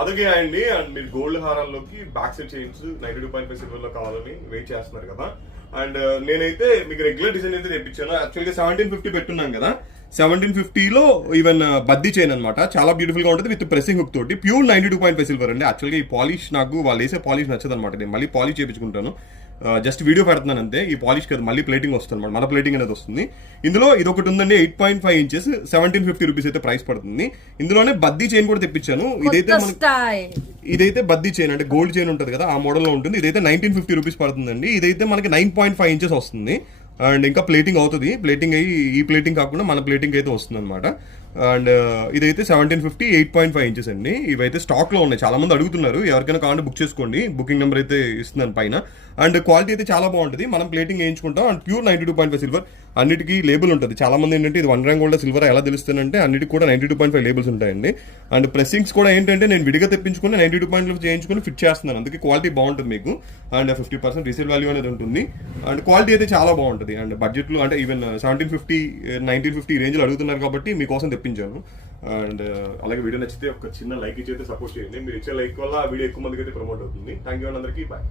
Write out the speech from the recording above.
అదే అండి. అండ్ మీరు గోల్డ్ హారాల్లోకి బ్యాక్ సైడ్ చైన్స్ 92.5 సిల్వర్ లో కావాలని వెయిట్ చేస్తున్నారు కదా. అండ్ నేనైతే మీకు రెగ్యులర్ డిజైన్ అయితే తెప్పించాను. యాక్చువల్గా 1750 పెట్టున్నాం కదా, 1750లో ఈవెన్ బద్దీ చైన్ అనమాట. చాలా బ్యూటిఫుల్ గా ఉంటుంది విత్ ప్రెసింగ్ హుక్ తోటి. ప్యూర్ 92.5 సిల్వర్ అండి. యాక్చువల్గా ఈ పాలిష్ నాకు వాళ్ళు వేసే పాలిష్ నచ్చదు అనమాట. నేను మళ్ళీ పాలిష్ చేయించుకుంటాను. జస్ట్ వీడియో పెడుతున్నాను అంతే. ఈ పాలిష్ కాదు, మళ్ళీ ప్లేటింగ్ వస్తుంది అనమాట. మన ప్లేటింగ్ అనేది వస్తుంది. ఇందులో ఇది ఒకటి ఉందండి, 8.5 ఇంచెస్, 1750 రూపీస్ అయితే ప్రైస్ పడుతుంది. ఇందులోనే బద్దీ చైన్ కూడా తెప్పించాను. ఇదైతే బద్దీ చైన్ అంటే గోల్డ్ చైన్ ఉంటుంది కదా, ఆ మోడల్ లో ఉంటుంది. ఇదైతే 1950 రూపీస్ పడుతుందండి. ఇదైతే మనకి 9.5 ఇంచెస్ వస్తుంది. అండ్ ఇంకా ప్లేటింగ్ అవుతుంది. ప్లేటింగ్ అయ్యి ఈ ప్లేటింగ్ కాకుండా మన ప్లేటింగ్ అయితే వస్తుంది అనమాట. అండ్ ఇదైతే 1750 8.5 ఇంచెస్ అండి. ఇవైతే స్టాక్ లో ఉన్నాయి. చాలా మంది అడుగుతున్నారు. ఎవరికైనా కావాలంటే బుక్ చేసుకోండి. బుకింగ్ నెంబర్ అయితే ఇస్తున్నాను పైన. అండ్ క్వాలిటీ అయితే చాలా బాగుంటుంది. మనం ప్లేటింగ్ వేయించుకుంటాం. And pure 92.5 silver. అన్నిటికీ లేబుల్ ఉంటుంది. చాలా మంది ఏంటంటే ఇది 1 గ్రామ్ గోల్డ్ సిల్వర్ ఎలా తెలుస్తుందంటే అన్నిటికి కూడా 92.5 లేబుల్స్ ఉంటాయండి. అండ్ ప్రెసింగ్స్ కూడా ఏంటంటే నేను విడిగా తెప్పించుకుని 92.5 చేయించుకుని ఫిట్ చేస్తున్నాను. అందుకే క్వాలిటీ బాగుంటుంది మీకు. అండ్ 50% రీసేల్ వాల్యూ అనేది ఉంటుంది. అండ్ క్వాలిటీ అయితే చాలా బాగుంటుంది. అండ్ బడ్జెట్లో అంటే ఈవెన్ 1750 1950 రేంజ్లో అడుగుతున్నారు కాబట్టి మీకోసం తెప్పించాను. అండ్ అలాగే వీడియో నచ్చితే ఒక చిన్న లైక్ ఇచ్చి అయితే సపోర్ట్ చేయండి. మీరు ఇచ్చే లైక్ వల్ల ఆ వీడియో ఎక్కువ మందికి అయితే ప్రమోట్ అవుతుంది. థ్యాంక్ యూ అందరికీ. బాయ్.